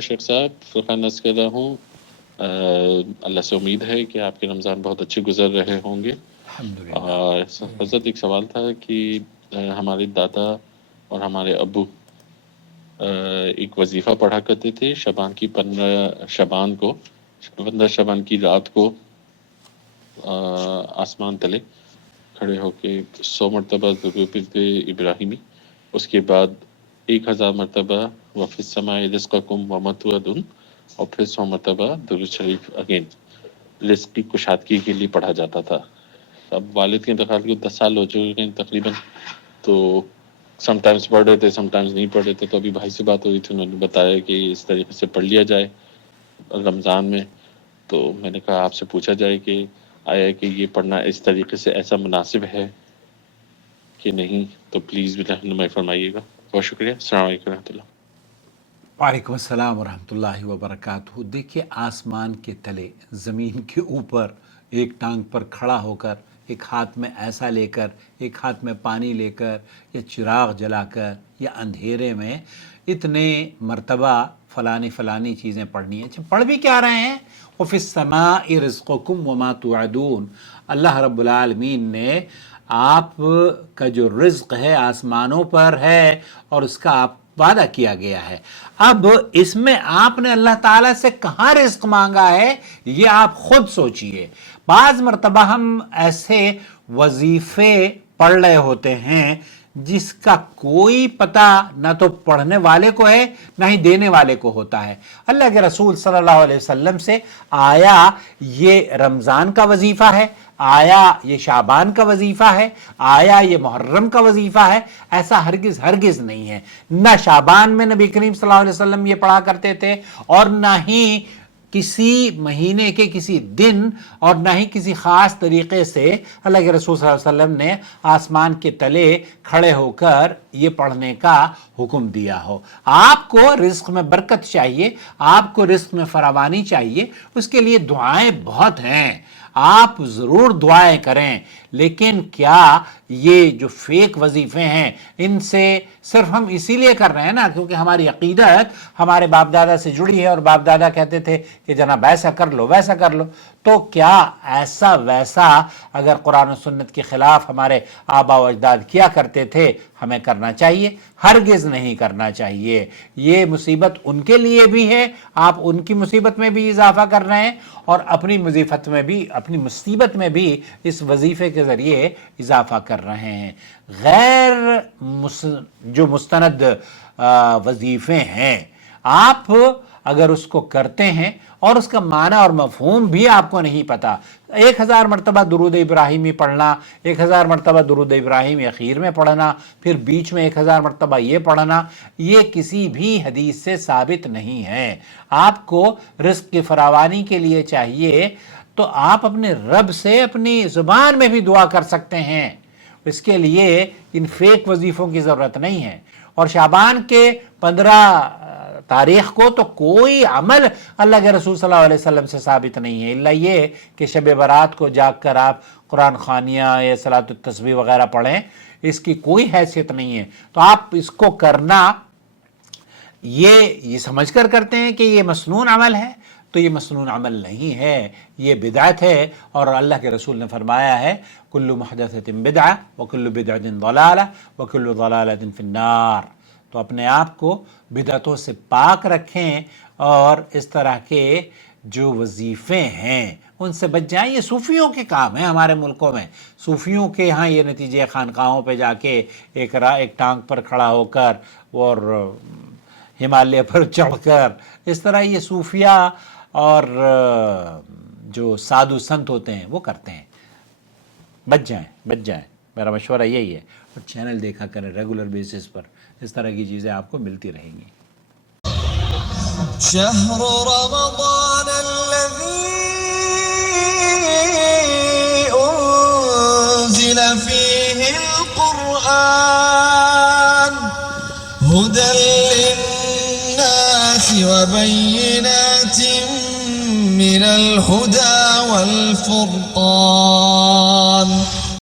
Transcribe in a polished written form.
شیخ صاحب فرقان عرض کر رہا ہوں، اللہ سے امید ہے کہ آپ کے رمضان بہت اچھے گزر رہے ہوں گے۔ الحمدللہ۔ اور حضرت ایک سوال تھا کہ ہمارے دادا اور ہمارے ابو ایک وظیفہ پڑھا کرتے تھے شعبان کی 15 شعبان کی رات کو آسمان تلے کھڑے ہو کے 100 مرتبہ درود ابراہیمی، اس کے بعد 1000 مرتبہ وفی السماء رزقکم وما توعدون، اور پھر 100 مرتبہ درود شریف اگین رزق کی کشادگی کے لیے پڑھا جاتا تھا۔ اب والد کے انتقال کو 10 سال ہو چکے ہیں تقریباً، تو سم ٹائمز پڑھ رہے تھے سم ٹائمز نہیں پڑھ رہے تھے، تو ابھی بھائی سے بات ہو رہی تھی، انہوں نے بتایا کہ اس طریقے سے پڑھ لیا جائے رمضان میں، تو میں نے کہا آپ سے پوچھا جائے کہ آیا کہ یہ پڑھنا اس طریقے سے ایسا مناسب ہے کہ نہیں، تو پلیز بھی رہنمائی فرمائیے گا۔ بہت شکریہ، السلام علیکم ورحمۃ اللہ۔ وعلیکم السلام ورحمۃ اللہ وبرکاتہ۔ دیکھیے، آسمان کے تلے زمین کے اوپر ایک ٹانگ پر کھڑا ہو کر، ایک ہاتھ میں ایسا لے کر، ایک ہاتھ میں پانی لے کر، یا چراغ جلا کر، یا اندھیرے میں اتنے مرتبہ فلانی چیزیں پڑھنی ہیں۔ اچھا، پڑھ بھی کیا رہے ہیں؟ وَفِي السَّمَاءِ رِزْقُكُمْ وَمَا تُوعَدُونَ۔ اللہ رب العالمین نے آپ کا جو رزق ہے آسمانوں پر ہے، اور اس کا آپ وعدہ کیا گیا ہے۔ اب اس میں آپ نے اللہ تعالیٰ سے کہاں رزق مانگا ہے، یہ آپ خود سوچئے۔ بعض مرتبہ ہم ایسے وظیفے پڑھ رہے ہوتے ہیں جس کا کوئی پتہ نہ تو پڑھنے والے کو ہے نہ ہی دینے والے کو ہوتا ہے۔ اللہ کے رسول صلی اللہ علیہ وسلم سے آیا یہ رمضان کا وظیفہ ہے، آیا یہ شعبان کا وظیفہ ہے، آیا یہ محرم کا وظیفہ ہے، ایسا ہرگز نہیں ہے۔ نہ شعبان میں نبی کریم صلی اللہ علیہ وسلم یہ پڑھا کرتے تھے، اور نہ ہی کسی مہینے کے کسی دن، اور نہ ہی کسی خاص طریقے سے اللہ کے رسول صلی اللہ علیہ وسلم نے آسمان کے تلے کھڑے ہو کر یہ پڑھنے کا حکم دیا ہو۔ آپ کو رزق میں برکت چاہیے، آپ کو رزق میں فراوانی چاہیے، اس کے لیے دعائیں بہت ہیں، آپ ضرور دعائیں کریں، لیکن کیا یہ جو فیک وظیفے ہیں ان سے صرف ہم اسی لیے کر رہے ہیں نا کیونکہ ہماری عقیدت ہمارے باپ دادا سے جڑی ہے، اور باپ دادا کہتے تھے کہ جناب ایسا کر لو ویسا کر لو، تو کیا ایسا ویسا اگر قرآن و سنت کے خلاف ہمارے آبا و اجداد کیا کرتے تھے ہمیں کرنا چاہیے؟ ہرگز نہیں کرنا چاہیے۔ یہ مصیبت ان کے لیے بھی ہے، آپ ان کی مصیبت میں بھی اضافہ کر رہے ہیں، اور اپنی مصیبت میں بھی اس وظیفے کے ذریعے اضافہ کر رہے ہیں۔ جو مستند وظیفے ہیں، آپ اگر اس کو کرتے ہیں اور اس کا معنی اور مفہوم بھی آپ کو نہیں پتا، 1000 مرتبہ درود ابراہیمی پڑھنا، 1000 مرتبہ درود ابراہیمی اخیر میں پڑھنا، پھر بیچ میں 1000 مرتبہ یہ پڑھنا، یہ کسی بھی حدیث سے ثابت نہیں ہے۔ آپ کو رزق کی فراوانی کے لیے چاہیے تو آپ اپنے رب سے اپنی زبان میں بھی دعا کر سکتے ہیں، اس کے لیے ان فیک وظیفوں کی ضرورت نہیں ہے۔ اور شعبان کے 15 تاریخ کو تو کوئی عمل اللہ کے رسول صلی اللہ علیہ وسلم سے ثابت نہیں ہے، الا یہ کہ شب برات کو جاگ کر آپ قرآن خوانیاں یا صلاۃ التسبیح وغیرہ پڑھیں، اس کی کوئی حیثیت نہیں ہے۔ تو آپ اس کو کرنا یہ سمجھ کر کرتے ہیں کہ یہ مسنون عمل ہے، تو یہ مسنون عمل نہیں ہے، یہ بدعت ہے، اور اللہ کے رسول نے فرمایا ہے کل محدثۃ بدعہ وکل بدعۃ ضلالہ وکل ضلالۃ فی النار۔ تو اپنے آپ کو بدعتوں سے پاک رکھیں، اور اس طرح کے جو وظیفے ہیں ان سے بچ جائیں۔ یہ صوفیوں کے کام ہیں ہمارے ملکوں میں، صوفیوں کے ہاں یہ نتیجے خانقاہوں پہ جا کے ایک ٹانگ پر کھڑا ہو کر اور ہمالیہ پر چڑھ کر، اس طرح یہ صوفیہ اور جو سادھو سنت ہوتے ہیں وہ کرتے ہیں۔ بچ جائیں، میرا مشورہ یہی ہے، اور چینل دیکھا کریں ریگولر بیسس پر، اس طرح کی چیزیں آپ کو ملتی رہیں گی۔ شهر رمضان الذي أنزل فيه القرآن هدى للناس وبينات من الهدى والفرقان